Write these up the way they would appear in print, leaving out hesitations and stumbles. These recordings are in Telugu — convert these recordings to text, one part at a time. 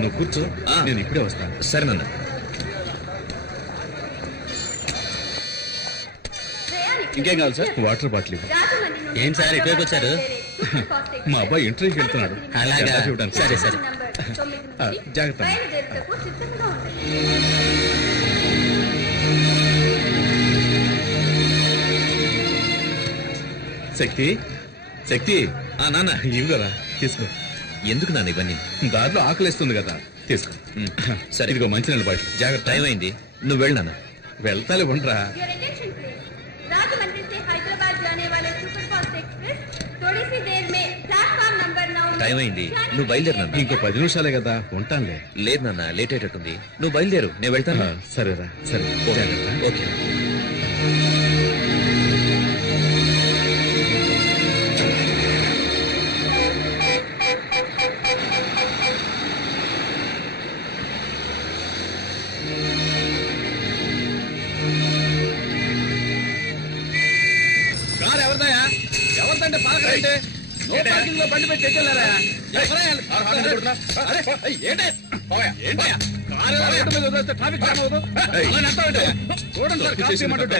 నువ్వు కూర్చో, నేను ఇప్పుడే వస్తాను. సరే నాన్న. ఇంకేం కావాలి సార్? Water bottle. ఏం సార్ ఇటువైపు వచ్చారు? మా అబ్బాయి ఇంటర్వ్యూకి వెళ్తున్నాడు. అలాగా, సరే సరే. జాగ్రత్త. శక్తి, శక్తి. నాన్న ఇవి కదా, తీసుకో. ఎందుకు నాన్న ఇవన్నీ? దారిలో ఆకలిస్తుంది కదా, తీసుకో. సరే, ఇదిగో మంచినీళ్ళ బాటిల్. జాగ్రత్త. టైం అయింది, నువ్వు వెళ్ళు నాన్న. వెళ్తాలే, ఉండరా. టైం అయింది, నువ్వు బయలుదేరు నాన్న. ఇంకో 10 నిమిషాలే కదా, ఉంటానులే. లేదు నాన్న, లేట్ అయ్యేటట్టుంది. నువ్వు బయలుదేరు, నేను వెళ్తాను. సరేరా, సరే. ఓకే. కారు ఎవరిదాయా? ఎవరిదంటే పాలకరంటే బండి పెట్టి తెచ్చెళ్ళారా?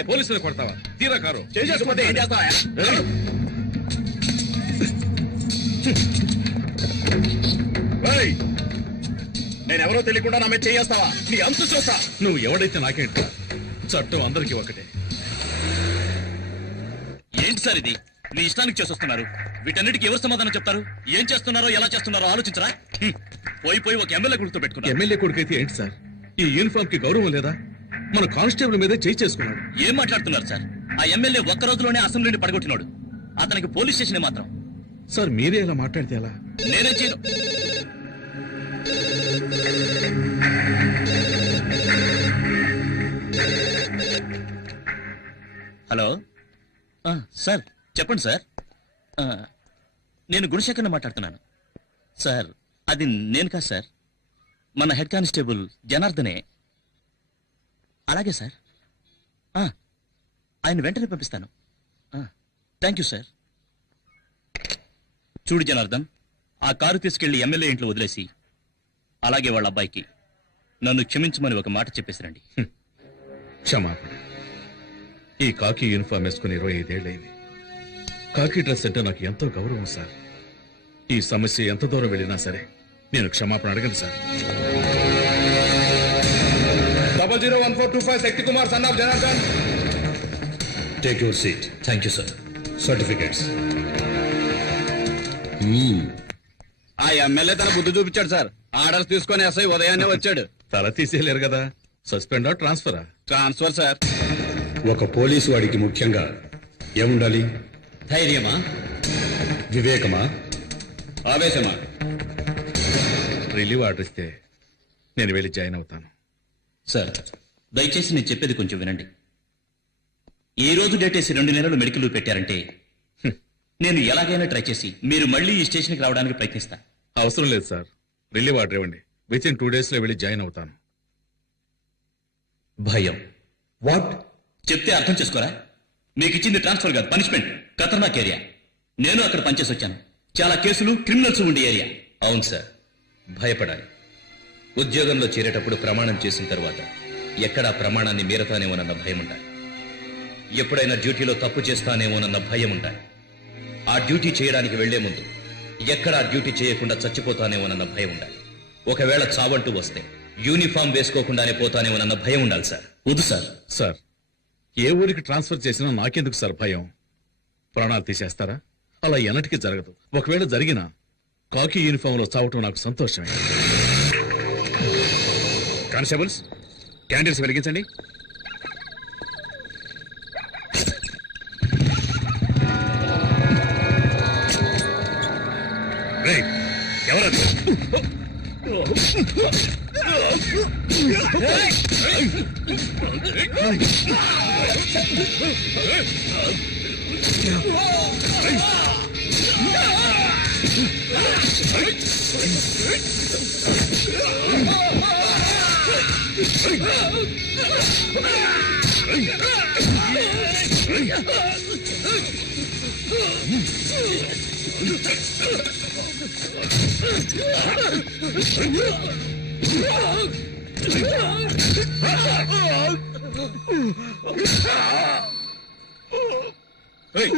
పోలీసులు కొడతావా? తీరా కారు చేసుకుంటే ఏం చేస్తావా? నేనెవరో తెలియకుండా నా మీద చేస్తావా? నీ అంతు చూస్తా. నువ్వు ఎవడైతే నాకేంట, చట్టం అందరికీ ఒకటే. ఏంటి సార్ ఇది? మీ ఇష్టానికి చేసొస్తున్నారు. వీటన్నిటికీ ఎవరు సమాధానం చెప్తారు? ఏం చేస్తున్నారో ఎలా చేస్తున్నారో ఆలోచించరా? పోయి ఒక ఎమ్మెల్యే కొడుకుతో పెట్టుకున్నారు. ఎమ్మెల్యే కొడుకైతే ఏంటి సార్? ఈ యూనిఫామ్ కి గౌరవం లేదా? మన కానిస్టేబుల్ మీదే చేయి చేసుకున్నాడు. ఏం మాట్లాడుతున్నారు సార్? ఆ ఎమ్మెల్యే ఒక్క రోజులోనే అసెంబ్లీని పడగొట్టినాడు. అతనికి పోలీస్ స్టేషన్ మాత్రం. సార్ మీరే ఇలా మాట్లాడితే ఎలా? నేనే చేయను. హలో సార్, చెప్పండి సార్. నేను గుణశేఖర్ని మాట్లాడుతున్నాను సార్. అది నేను కాదు సార్, మన హెడ్ కానిస్టేబుల్ జనార్దనే. అలాగే సార్, ఆయన వెంటనే పంపిస్తాను. Thank you sir. చూడు జనార్దన్, ఆ కారు తీసుకెళ్లి ఎమ్మెల్యే ఇంట్లో వదిలేసి అలాగే వాళ్ళ అబ్బాయికి నన్ను క్షమించమని ఒక మాట చెప్పేసిరండి. క్షమాపణ. ఈ కాకి యూనిఫామ్ వేసుకుని 25 ఏళ్ళైంది. కాకి డ్రెస్ అంటే నాకు ఎంతో గౌరవం సార్. ఈ సమస్య ఎంత దూరం వెళ్ళినా సరే నేను క్షమాపణ అడగను sir. 001425 Shakti Kumar son of Janardhan. Take your seat. Thank you sir. Certificates. ఆ ఎమ్మెల్యే తన బుద్ధి చూపించాడు సార్. ఆర్డర్స్ తీసుకొని ఎస్ఐ ఉదయాన్నే వచ్చాడు. తల తీసేయలేరు కదా. సస్పెండా, ట్రాన్స్ఫరా? Transfer sir. ఒక పోలీసు వాడికి ముఖ్యంగా ఏముండాలి? ధైర్యమా, వివేకమా, ఆవేశమా? రిలీవ్ ఆర్డర్ ఇస్తే నేను వెళ్ళి జాయిన్ అవుతాను. సార్, దయచేసి నేను చెప్పేది కొంచెం వినండి. ఈ రోజు డేటేసి 2 నెలలు మెడికల్ లీవ్ పెట్టారంటే నేను ఎలాగైనా ట్రై చేసి మీరు మళ్ళీ ఈ స్టేషన్కి రావడానికి ప్రయత్నిస్తా. అవసరం లేదు సార్, రిలీవ్ ఆర్డర్ ఇవ్వండి. వితిన్ 2 days లో వెళ్ళి జాయిన్ అవుతాను. భయం. వాట్? చెప్తే అర్థం చేసుకోరా? మీకు ఇచ్చింది ట్రాన్స్ఫర్ కాదు, పనిష్మెంట్. ఖతర్నాక్ ఏరియా. నేను అక్కడ పనిచేసి వచ్చాను. చాలా కేసులు, క్రిమినల్స్ ఉండే ఏరియా. అవును సార్, భయపడాలి. ఉద్యోగంలో చేరేటప్పుడు ప్రమాణం చేసిన తర్వాత ఎక్కడా ప్రమాణాన్ని మీరతానేమోనన్న భయం ఉండాలి. ఎప్పుడైనా డ్యూటీలో తప్పు చేస్తానేమోనన్న భయం ఉండాలి. ఆ డ్యూటీ చేయడానికి వెళ్లే ముందు ఎక్కడా డ్యూటీ చేయకుండా చచ్చిపోతానేమోనన్న భయం ఉండాలి. ఒకవేళ చావంటూ వస్తే యూనిఫామ్ వేసుకోకుండానే పోతానేమోనన్న భయం ఉండాలి సార్. వద్దు సార్. సార్, ఏ ఊరికి ట్రాన్స్ఫర్ చేసినా నాకెందుకు సార్ భయం? ప్రాణాలు తీసేస్తారా? అలా ఎన్నటికీ జరగదు. ఒకవేళ జరిగినా కాకి యూనిఫామ్ లో చావటం నాకు సంతోషమే. కానిస్టేబుల్స్, క్యాండిల్స్ వెలిగించండి. ఎవరది? ఏయ్,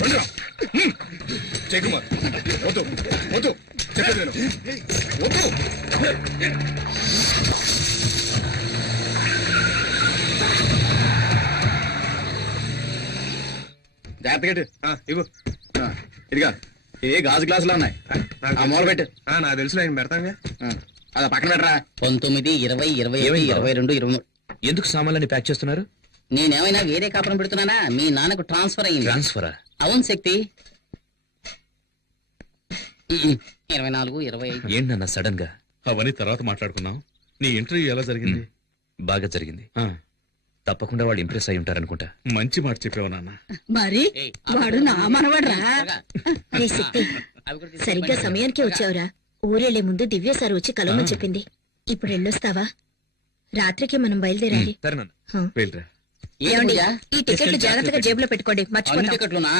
రండిరా. జయకుమార్ వద్దు వద్దు చెప్పేది నేను వద్దు. జాగ్రత్తగా ఇటు. ఇవ్వు ఇదిగా ఏ గాజు గ్లాసులు ఉన్నాయి ఆ మూల పెట్టు. నాకు తెలుసు నేను పెడతాను. అలా పక్కన పెట్టరా. 19, 20, 21, 22, 23. ఎందుకు సామాన్లని ప్యాక్ చేస్తున్నారు? నేనేమైనా వేరే కాపురం పెడుతున్నానా? మీ నాన్నకు ట్రాన్స్ఫర్ అయ్యింది. ట్రాన్స్ఫరా? అవును శక్తి. 24, 25. ఏంటన్నా సడన్ గా? అవన్నీ తర్వాత మాట్లాడుకున్నాం. నీ ఇంటర్వ్యూ ఎలా జరిగింది? బాగా జరిగింది. ఆ, తప్పకుండా వాళ్ళు ఇంప్రెస్ అయి ఉంటారనుకుంటా. మంచి మాట చెప్పావు నాన్న. మరి ఏయ్, వాడు నా మనవడ్రా. త్వరగా. రే శక్తి, అవి కూడా తీసుకొని సరిగ్గా పోయి. సమయానికి వచ్చావురా. ఊరెళ్లే ముందు దివ్య సార్ వచ్చి కలవమని చెప్పింది. ఇప్పుడు వెళ్ళొస్తావా? రాత్రికి మనం బయలుదేరాలి. సరే నాన్న. హ. వెళ్ళరా. ఏంటి ఏమండి, పూజ? ఈ టికెట్లు జాగ్రత్తగా జేబులో పెట్టుకోండి, అన్ని మర్చిపోతాం. టికెట్లునా?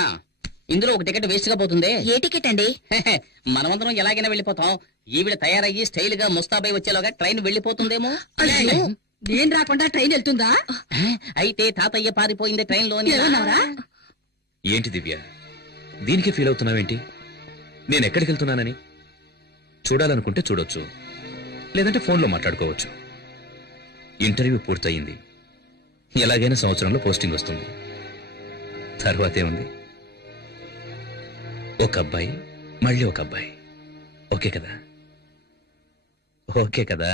ఇందులో ఒక టికెట్ వేస్ట్ గా పోతుంది. ఏ టికెట్ అండి? మనమందరం ఎలాగైనా వెళ్ళిపోతాం. ఈవిడ తయారయ్యి స్టైల్ గా ముస్తాబై వచ్చేలోగా ట్రైన్ వెళ్ళిపోతుందేమో. అయ్యో, నేను రాకుండా ట్రైన్ వెళ్తుందా? అయితే తాతయ్య పారిపోయింది ట్రైన్ లోని. ఏమన్నావురా? ఏంటి దివ్య, దీనికి ఫీల్ అవుతున్నావేంటి? నేను ఎక్కడికి వెళ్తున్నానని? చూడాలనుకుంటే చూడొచ్చు, లేదంటే ఫోన్లో మాట్లాడుకోవచ్చు. ఇంటర్వ్యూ పూర్తయింది. ఎలాగైనా సంవత్సరంలో పోస్టింగ్ వస్తుంది. తర్వాతే ఉంది, ఒక అబ్బాయి మళ్ళీ ఒక అబ్బాయి. ఓకే కదా? ఓకే కదా?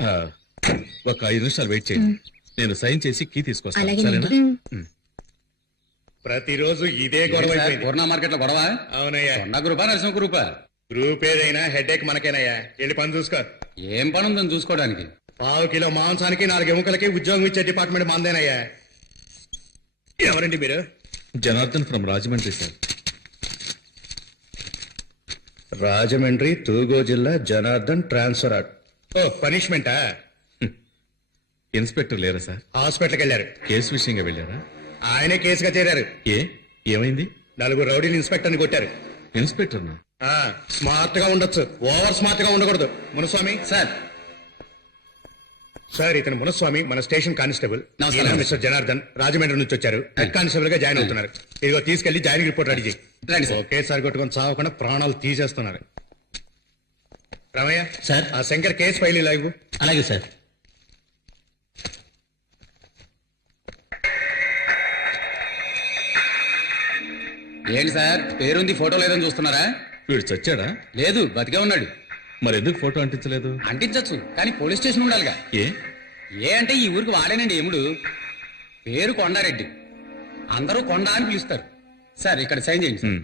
ఆ, ఒక 5 నిమిషాలు వెయిట్ చేయండి. నేను సైన్ చేసి కీ తీసుకొస్తాను. అలాగేనండి. సరేనా? ప్రతిరోజు ఇదే గొడవ అయిపోయింది. పూర్ణ మార్కెట్ లో గొడవ. అవునయ్యా, కొండ గ్రూపా నరసింహ గ్రూపా? గ్రూప్ ఏదైనా హెడేక్ మనకేనయ్యా. వెళ్ళి పని చూసుకో. ఏం పని ఉందని చూసుకోవడానికి? 1/2 కిలో మాంసానికి 4 ఎముకలకి ఉద్యోగం ఇచ్చే డిపార్ట్మెంట్ మందేనయ్యా. ఎవరండి మీరు? Janardhan from Rajahmundry sir. రాజమండ్రి తూగో జిల్లా జనార్దన్ ట్రాన్స్ఫర్. ఓ పనిష్మెంటా? ఇన్స్పెక్టర్ లేరా సార్? హాస్పిటల్కి వెళ్ళారు. కేసు విషయంగా వెళ్ళారా? ఆయనే కేసుగా చేరారు. ఏమైంది? 4 రౌడీలు ఇన్స్పెక్టర్ని కొట్టారు. ఇన్స్పెక్టర్నా? స్మార్ట్ గా ఉండొచ్చు, ఓవర్ స్మార్ట్ గా ఉండకూడదు. మునుస్వామి సార్, సార్ ఇతను మునుస్వామి, మన స్టేషన్ కానిస్టేబుల్. నమస్కారం. ఈయన మిస్టర్ జనార్దన్ రాజమండ్రి నుంచి వచ్చారు. హెడ్ కానిస్టేబుల్ గా జాయిన్ అవుతున్నారు. ఇదిగో తీసుకెళ్లి జాయినింగ్ రిపోర్ట్ రెడీ చేయి. రండి సార్. ఒకేసారి కొట్టుకొని చావకుండా ప్రాణాలు తీసేస్తున్నారు. రమయ్య సార్. ఆ శంకర్ కేసు ఫైల్ ఇలా ఇవ్వు. అలాగే సార్. ఏంటి సార్ పేరుంది ఫోటో లేదని చూస్తున్నారా? వీడు చచ్చాడా? లేదు, బతికే ఉన్నాడు. మరి ఎందుకు ఫోటో అంటించలేదు? అంటించచ్చు, కానీ పోలీస్ స్టేషన్ ఉండాలిగా. ఏ ఏ అంటే ఈ ఊరికి వాడేనండి ఎముడు. పేరు కొండారెడ్డి, అందరూ కొండ అని పిలుస్తారు. సార్ ఇక్కడ సైన్ చేయండి సార్. ఉమ్.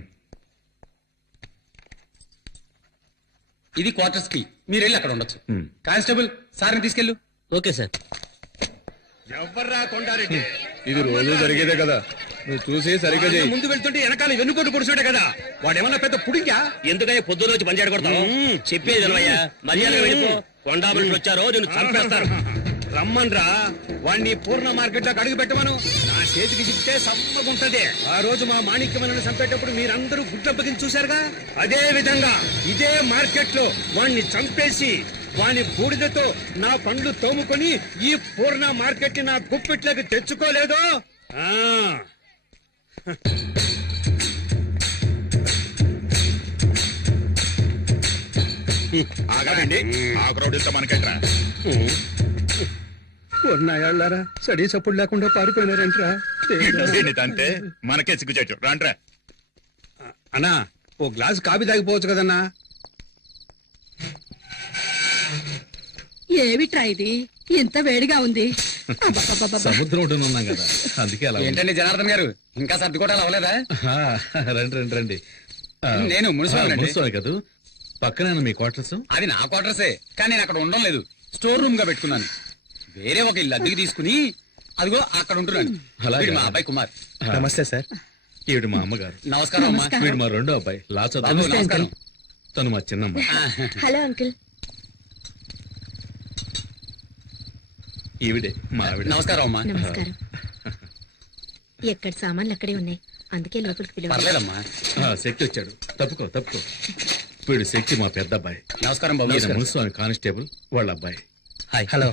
ఇది క్వార్టర్స్ కి, మీరు వెళ్ళి అక్కడ ఉండొచ్చు. ఉమ్. కానిస్టేబుల్ సార్ని తీసుకెళ్ళు. Okay sir. ఎవర్రా కొండారెడ్డి? ఇది రోజు జరిగేదే కదా, నువ్వు చూసి సరిగ్గా చేయి. ముందు వెళ్తుంటే వెనకాల వెన్నుకోటు పొడుచుంటే కదా. వాడేమన్నా పెద్ద పుడింకా? ఎందుకయ్యా పొద్దున్న వచ్చి పంచాడు కొడతావు? చెప్పేది వినవయ్యా, మర్యాదగా వెళ్ళిపో. కొండా మనుషులు వచ్చారో నేను చంపేస్తారు. రమ్మన్రా, వాణ్ణి పూర్ణ మార్కెట్ లోకి అడుగు పెట్టమను. నా చేతికి చిక్కితే సమ్మగుంటది. ఆ రోజు మా మాణిక్యమని చంపేటప్పుడు మీరందరూ గుడ్లప్పగించి చూశారుగా. అదే విధంగా ఇదే మార్కెట్ లో వాణ్ణి చంపేసి వాని బూడిదతో నా పండ్లు తోముకొని ఈ పూర్ణ మార్కెట్ ని నా గుప్పిట్లోకి తెచ్చుకోలేదో. ఆగాడండి, ఆ క్రౌడ్తో మనకెట్రా? ఉన్నాయాళ్ళారా సడీ సప్పుడు లేకుండా పారిపోయినారంట్రా. అంటే మనకే సిగ్గుచేటు. రాంట్రా. అన్నా ఓ గ్లాస్ కాఫీ తాగిపోవచ్చు కదన్నా. ఏమిట్రా ఇది ఇంత వేడిగా ఉంది? అబ్బబ్బబ్బబ్బ. సముద్రం ఒడ్డున ఉన్నాం కదా, అందుకే అలా ఉంది. ఏంటండి జనార్దన్ గారు, ఇంకా సర్దుకోవటాలు అవ్వలేదా? ఆ, రండి రండి రండి. ఆ, నేను మున్సిపాలిటీ అండి. మున్సిపాలిటీ కాదు, పక్కనే మీ క్వార్టర్స్. అది నా క్వార్టర్సే, కానీ నేను అక్కడ ఉండడం లేదు. స్టోర్ రూమ్ గా పెట్టుకున్నాను. వేరే ఒక ఇల్లు అద్దెకి తీసుకుని అదిగో అక్కడ ఉంటున్నాడు. అలాగే. వీడు మా అబ్బాయి కుమార్. నమస్తే సార్. ఈవిడ మా అమ్మగారు. నమస్కారం అమ్మా. నమస్కారం. వీడు మా రెండో అబ్బాయి లాచా. బాబు, నమస్కారం. తను మా చిన్నమ్మ. Hello uncle. ఈవిడే మా ఆవిడ. నమస్కారం అమ్మా. నమస్కారం. ఎక్కడ సామాన్లు అక్కడే ఉన్నాయి, అందుకే లోపలికి పిలవాలి. పర్లేదమ్మా. శక్తి వచ్చాడు. తప్పుకో తప్పుకో. వీడు శక్తి మా పెద్ద అబ్బాయి. నమస్కారం బాబు. ఈయన మున్సిపల్ కానిస్టేబుల్ వాళ్ళ అబ్బాయి. హాయ్. హలో.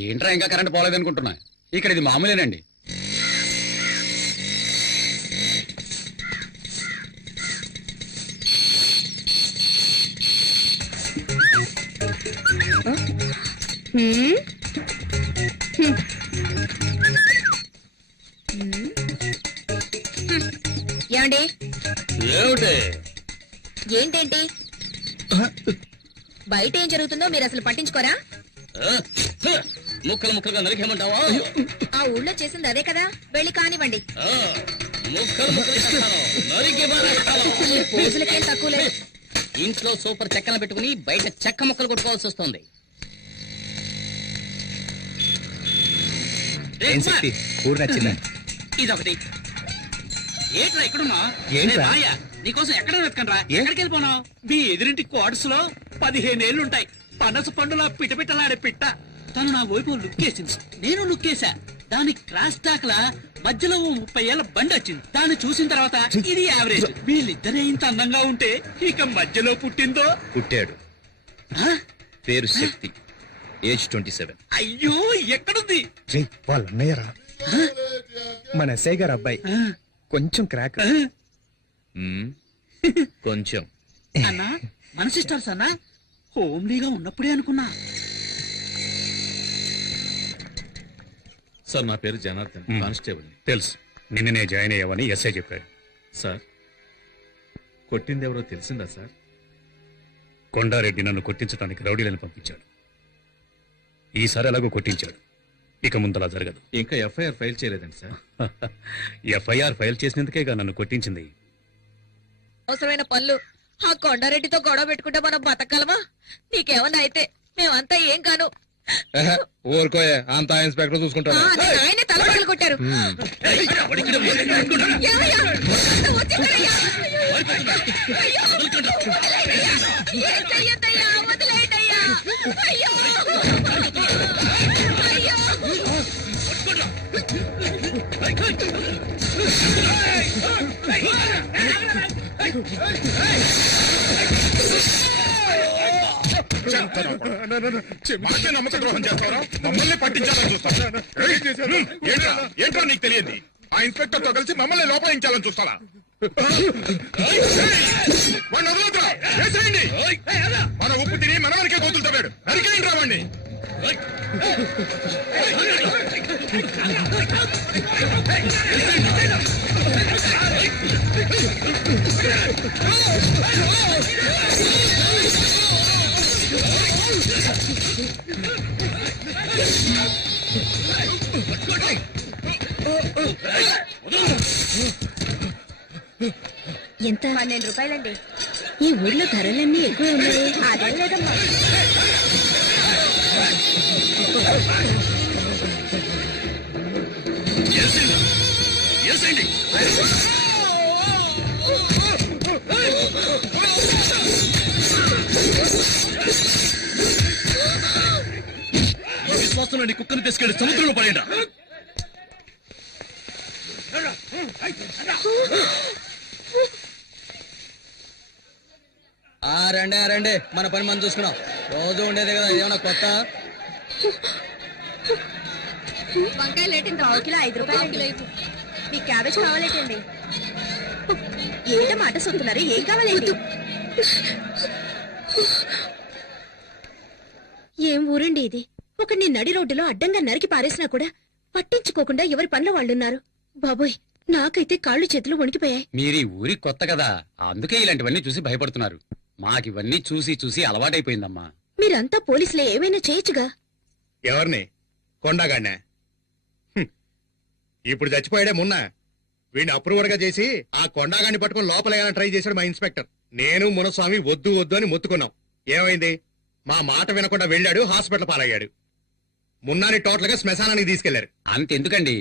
ఏంట్రా ఇంకా కరెంట్ పోలేదు అనుకుంటున్నా, ఇక్కడ ఇది మామూలేనండి. హ్మ్? ఏమండి? ఏంటేంటి బయట ఏం జరుగుతుందో మీరు అసలు పట్టించుకోరా? ముక్కలు ముక్కలుగా నరికేమంటావా? ఆ ఊళ్ళో చేసింది అదే కదా, వెళ్ళి కానివ్వండి. ముక్కలు ముక్కలు నరికి పారేస్తాను. ఈ పోజులకేం తక్కువ లేదు. ఇంట్లో సూపర్ చెక్కలు పెట్టుకుని బయట చెక్క ముక్కలు కొట్టుకోవాల్సి వస్తుంది. ఏం శక్తి ఊరు నచ్చిందా? ఇదొకటి. ఏంట్రా ఎక్కడున్నా? ఏంట్రా? నీకోసం ఎక్కడ వెతకండ్రా? ఏ? ఎక్కడికి వెళ్ళిపోనావు? మీ ఎదురింటి క్వార్టర్స్ లో 15 ఏళ్లుంటాయి. పనస పండులా పిటపిటలాడే పిట్ట. తను నా వైపు లుక్కేసింది, నేను లుక్కేశా. దాని క్రాస్ టాక్ లా మధ్యలో ఓ 30 ఏళ్ల బండి వచ్చింది. దాన్ని చూసిన తర్వాత ఇది యావరేజ్. వీళ్ళిద్దరే ఇంత అందంగా ఉంటే ఇక మధ్యలో పుట్టిందో. పుట్టాడు. ఆ? పేరు శక్తి. ఏజ్ 27. అయ్యో ఎక్కడుంది? వాళ్ళ అన్నయ్యరా, మన ఎస్ఐ గారు అబ్బాయి. కొంచెం క్రాక్. కొంచెం. అన్నా మన సిస్టర్స్ అన్నా, హోమ్లీగా ఉన్నప్పుడే అనుకున్నా. సార్ నా పేరు జనార్దన్, కానిస్టేబుల్. తెలుసు, నిన్ననే జాయిన్ అయ్యావని ఎస్ఐ చెప్పాడు. సార్ కొట్టింది ఎవరో తెలిసిందా సార్? కొండారెడ్డి నన్ను కొట్టించడానికి రౌడీలను పంపించాడు. ఈసారి ఎలాగో కొట్టించాడు, ఇక ముందలా జరగదు. ఇంకా ఎఫ్ఐఆర్ ఫైల్ చేయలేదండి సార్. ఎఫ్ఐఆర్ ఫైల్ చేసినందుకేగా నన్ను కొట్టించింది. అవసరమైన పనులు ఆ కొండారెడ్డితో గొడవ పెట్టుకుంటే మనం బతకగలమా? నీకేమన్నా అయితే మేమంతా ఏం కాను. ఊరుకోయే, అంతా ఇన్స్పెక్టర్ చూసుకుంటాడు. ఆయనే తలపగలు కొట్టారు. ఏమయ్యా? వచ్చేసారయ్యా. అయ్యో. ఏం చెయ్యొద్దయ్యా, వదిలేయండయ్యా. అయ్యో. అయ్యో. నమ్మక ద్రోహం చేస్తారా? మమ్మల్ని పట్టించాలని చూస్తారా? ఏంట్రా నీకు తెలియదు? ఆ ఇన్స్పెక్టర్ తో కలిసి మమ్మల్ని లోపలించాలని చూస్తారా? వాడిని వదలొద్దురా, వేసేయండి. మన ఉప్పు తిని మన వరకే గోతులు తవ్వాడు, నరికేయండి రా వాడిని. ఎంత? 12 రూపాయలండి. ఈ ఊర్లో ధరలన్నీ ఎక్కువ ఉన్నాయి. అదేం లేదమ్మా. విశ్వాసంలో నీ కుక్కను తీసుకెళ్లి సముద్రంలో పడేట. రండి, మన పని మనం చూసుకున్నాం. రోజు ఉండేది కదా, ఏమన్నా కొత్త? వంకాయలు ఏంటండి? 5 రూపాయలు. మీకు క్యాబేజ్ కావాలేటండి? ఏంటో మాట సొత్తున్నారు, ఏం కావాలండి? ఏం ఊరండి ఇది? ఒకడిని నడి రోడ్డులో అడ్డంగా నరికి పారేసినా కూడా పట్టించుకోకుండా ఎవరి పనుల వాళ్ళున్నారు. బాబోయ్, నాకైతే కాళ్ళు చేతులు వణికిపోయాయి. మీరు ఈ ఊరికి కొత్త కదా, అందుకే ఇలాంటివన్నీ చూసి భయపడుతున్నారు. మాకివన్నీ చూసి చూసి అలవాటైపోయిందమ్మా. మీరంతా పోలీసులే, ఏమైనా చేయొచ్చుగా. ఎవరిని? కొండగాడినా? ఇప్పుడు చచ్చిపోయాడే మొన్న. వీడిని అప్రూవర్ గా చేసి ఆ కొండగాడిని పట్టుకుని లోపలేయాలని ట్రై చేశాడు మా ఇన్స్పెక్టర్. నేను మునస్వామి వద్దు వద్దు అని మొత్తుకున్నాం. ఏమైంది? మా మాట వినకుండా వెళ్ళాడు, హాస్పిటల్ పాలయ్యాడు. మున్నాని టోటల్ గా శ్మశానానికి తీసుకెళ్లారు. అంతెందుకండి,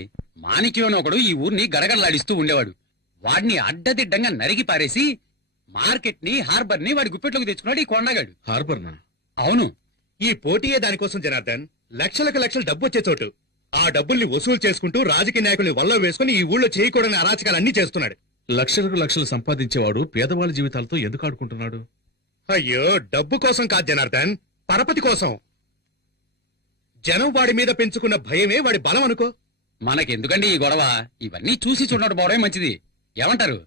మాణిక్యం అని ఒకడు ఈ ఊరిని గడగడలాడిస్తూ ఉండేవాడు. వాడిని అడ్డదిడ్డంగా నరికి పారేసి మార్కెట్ ని హార్బర్ ని వాడి గుప్పెట్లోకి తెచ్చుకున్నాడు ఈ కొండగాడు. హార్బర్ నా? అవును. ఈ పోటీయే దానికోసం జనార్దన్. లక్షలకు లక్షలు డబ్బు వచ్చే చోటు. ఆ డబ్బుల్ని వసూలు చేసుకుంటూ రాజకీయ నాయకుల్ని వల్ల వేసుకుని ఈ ఊళ్ళో చేయకూడని అరాచకాలన్నీ చేస్తున్నాడు. లక్షలకు లక్షలు సంపాదించేవాడు పేదవాళ్ళ జీవితాలతో ఎందుకు ఆడుకుంటున్నాడు? అయ్యో, డబ్బు కోసం కాదు జనార్దన్, పరపతి కోసం. జనం వాడి మీద పెంచుకున్న భయమే వాడి బలం అనుకో. మనకెందుకండి ఈ గొడవ? ఇవన్నీ చూసి చూడడం పోవడమే మంచిది. ఏమంటారు?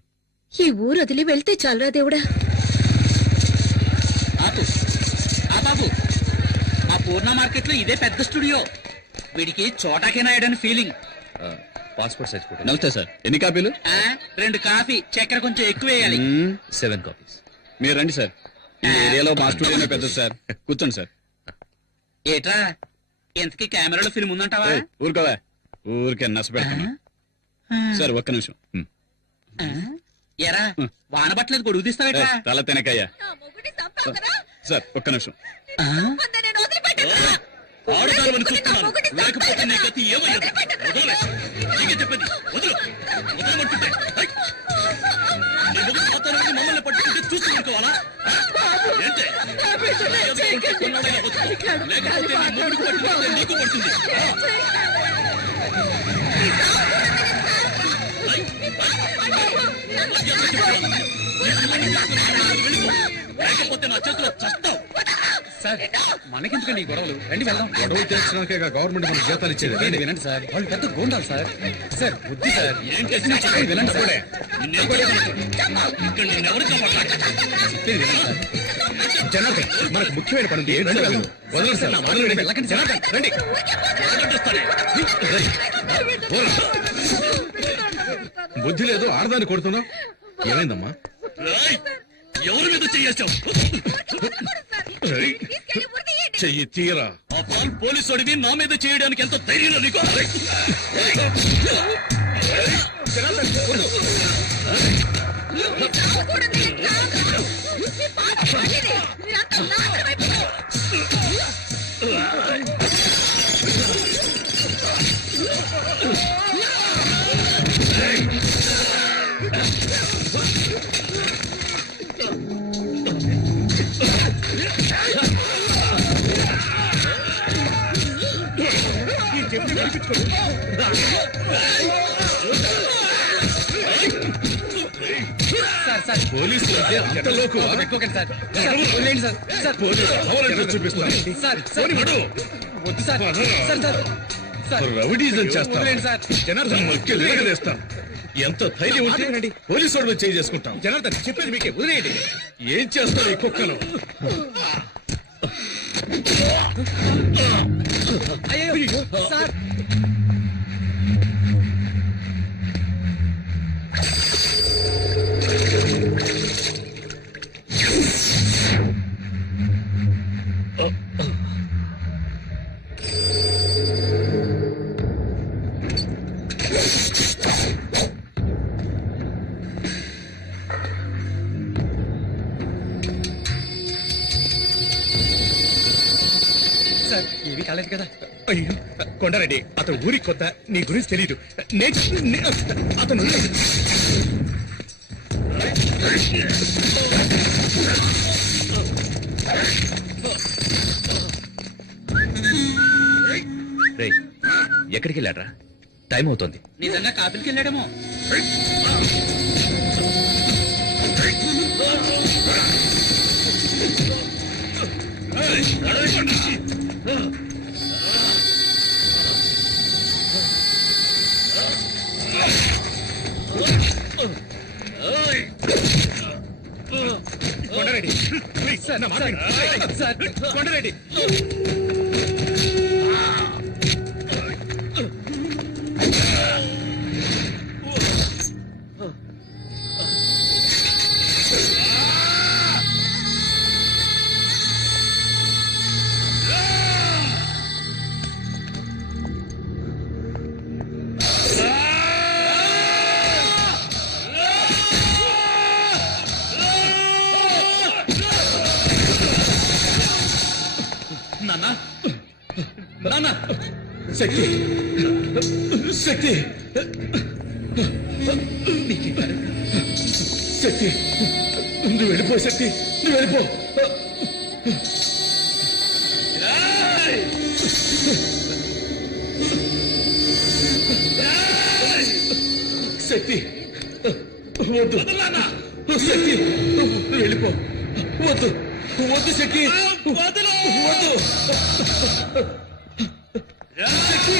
ఈ ఊరు వదిలి వెళ్తే చాలరా దేవుడా. ఆపు ఆ బాబు, మా పూర్ణ మార్కెట్ లో ఇదే పెద్ద స్టూడియో. వీడికి Chota K నాయడని feeling. Passport size photo. నమస్తే సార్, ఎన్ని కాపీలు? 2 కాఫీ, చక్కెర కొంచెం ఎక్కువ వేయాలి. 7 కాపీస్. మీరు రండి సార్, ఈ ఏరియాలో మా స్టూడియోనే పెద్దది సార్. కూర్చోండి సార్. ఏట్రా, ఎంతకీ కెమెరాలో ఫిల్మ్ ఉందంటావా? ఏయ్, ఊరుకోవా, ఊరికే నచ్చ పెడతాను. సార్ ఒక్క నిమిషం. ఎరా, వాన పట్టలేదు గొడుగు తీస్తావేట్రా? ఏయ్, తల తినకయ్యా. సార్ ఒక్క నిమిషం. ఆడదానివని చూస్తున్నాను, లేకపోతే నీ గతి ఏమయ్యదు? వదలలే. నీకే చెప్పేది, వదలు. వదలమంటుంటే. హై. నీ మొగుడు మాత్రం మమ్మల్ని పట్టుకుంటే చూస్తూ అనుకోవాలా? ఏంటే? కొన్నాళ్ళైనా వద్దు. లేకపోతే నీ మొగుడికి పట్టుకుంటే నీకు పడుతుంది. లేకపోతే నా చేతిలో చస్తావు. సార్, మనకెందుకండి ఈ గొడవలు? రండి వెళ్దాం. గొడవలు తెచ్చినాకే గవర్నమెంట్ మనకు జీతాలు ఇచ్చేది. ఏంటి వినండి సార్, వాళ్ళు పెద్ద గోండాలు సార్. సార్ వద్దు సార్, ఏం చేసినా చెప్పేది వినండి సార్. ఇక్కడ నిన్నెవరు చెప్పేది వినండి సార్. జనార్దన్, మనకు ముఖ్యమైన పని ఉంది. రండి వెళ్దాం. వదలండి సార్, నా మాట వినండి. వెళ్ళకండి జనార్దన్, రండి. బుద్ధి లేదు, ఆడదాన్ని కొడుతున్నావు. ఏమైందమ్మా? ఎవరి మీద చేసావు? చెయ్యి తీరా. ఆ పాల్ పోలీసు అడిగి నా మీద చేయడానికి ఎంత ధైర్యం నీకు? సార్ సార్, పోలీసులు అంటే అంత లోకు పెట్టుకోకండి సార్. సార్, వదిలేయండి సార్. సార్, చూపిస్తాను. సార్, సార్, వద్దు sir. Sir, sir, sir, rowdyism చేస్తాను. వదిలేయండి సార్. జనార్దన్ నొక్కి నిలగలేస్తాను. ఎంత ధైర్యం ఉంటే పోలీసు వాడు చేయి చేసుకుంటాం. జనార్దన్, చెప్పేది మీకే, వదిలేయండి. ఏం చేస్తావు ఈ కుక్కను? అయ్యో సార్. సార్, ఏమీ కాలేదు కదా? అయ్యో, కొండారెడ్డి, అతను ఊరికి కొత్త, నీ గురించి తెలియదు. అతను రేయ్, ఎక్కడికి వెళ్ళాడ్రా? టైం అవుతోంది. నిజంగా కాపులకి వెళ్ళాడేమో. కొండారెడ్డి, ప్లీజ్ నా మాట విను. సార్, కొండారెడ్డి, నాన్న శక్తి శక్తి శక్తి నువ్వు వెళ్ళిపో శక్తి నువ్వు వెళ్ళిపో శక్తి వద్దు శక్తి నువ్వు వెళ్ళిపో వద్దు వద్దు శక్తి వద్దు శక్తి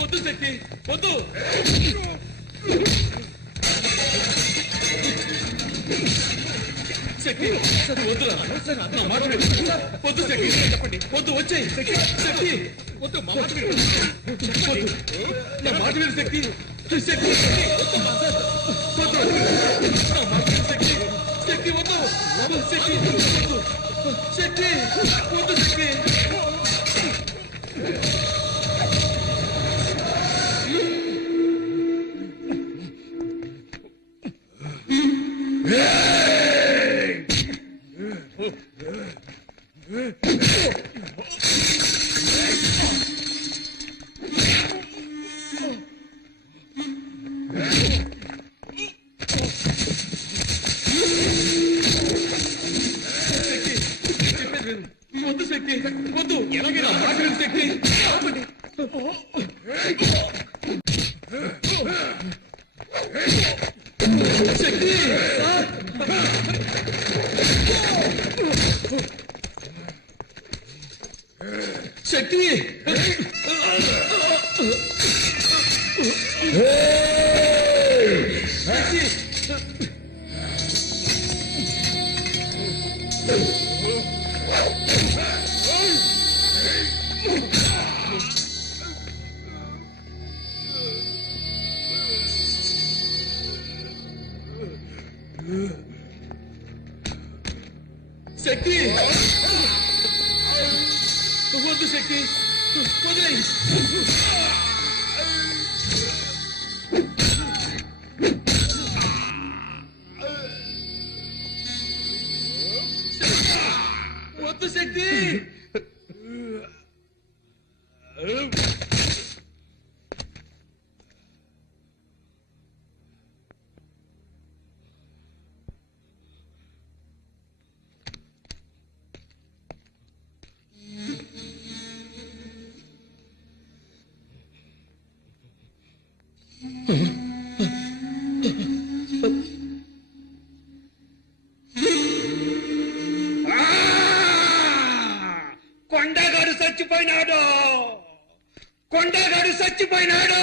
వద్దు శక్తి వద్దు శక్తి వద్దురా నా మాట విను. వద్దు శక్తి చెప్పండి వద్దు వచ్చేయి శక్తి శక్తి వద్దు మా మాట విను. వద్దు నా మాట విను శక్తి శక్తి వద్దు నా మాట విను శక్తి శక్తి వద్దు శక్తి వద్దు శక్తి వద్దు శక్తి వద్దు శక్తి వద్దు ఎలాగైనా మాట విను శక్తి శక్తి శక్తి శక్తి వద్దు శక్తి వదిలేయ్ వద్దు శక్తి కొండగాడు చచ్చిపోయినాడు కొండగాడు చచ్చిపోయినాడు